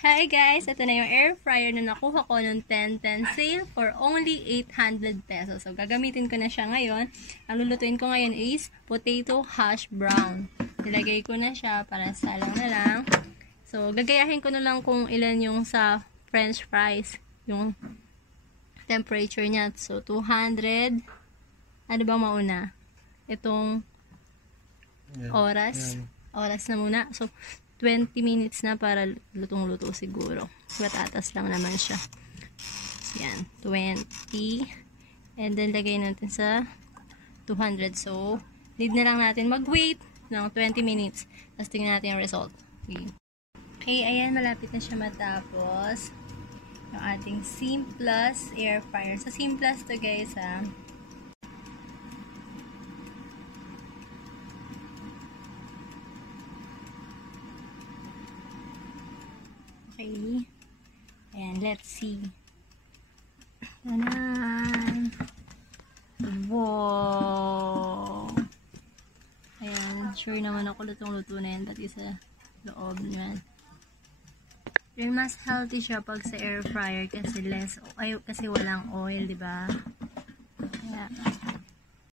Hi guys! Ito na yung air fryer na nakuha ko ng 10-10 sale for only 800 pesos. So, gagamitin ko na siya ngayon. Ang lulutuin ko ngayon is potato hash brown. Nilagay ko na siya para salang na lang. So, gagayahin ko na lang kung ilan yung sa french fries. Yung temperature niya. So, 200. Ano ba mauna? Itong oras. Oras na muna. So, 20 minutes na para lutong-luto siguro. Patatas lang naman siya. Yan, 20. And then, lagay natin sa 200. So, need na lang natin mag-wait ng 20 minutes. Tapos, tingnan natin yung result. Okay, ayan, malapit na siya matapos. Yung ating Simplus air fryer. Sa Simplus to guys, ha. Okay. Ayan, let's see. Tanan. Wow! Ayan, sure naman ako lutong-luto na yan, pati sa loob niyan. Yung mas healthy siya pag sa air fryer kasi kasi walang oil, 'di ba? Kaya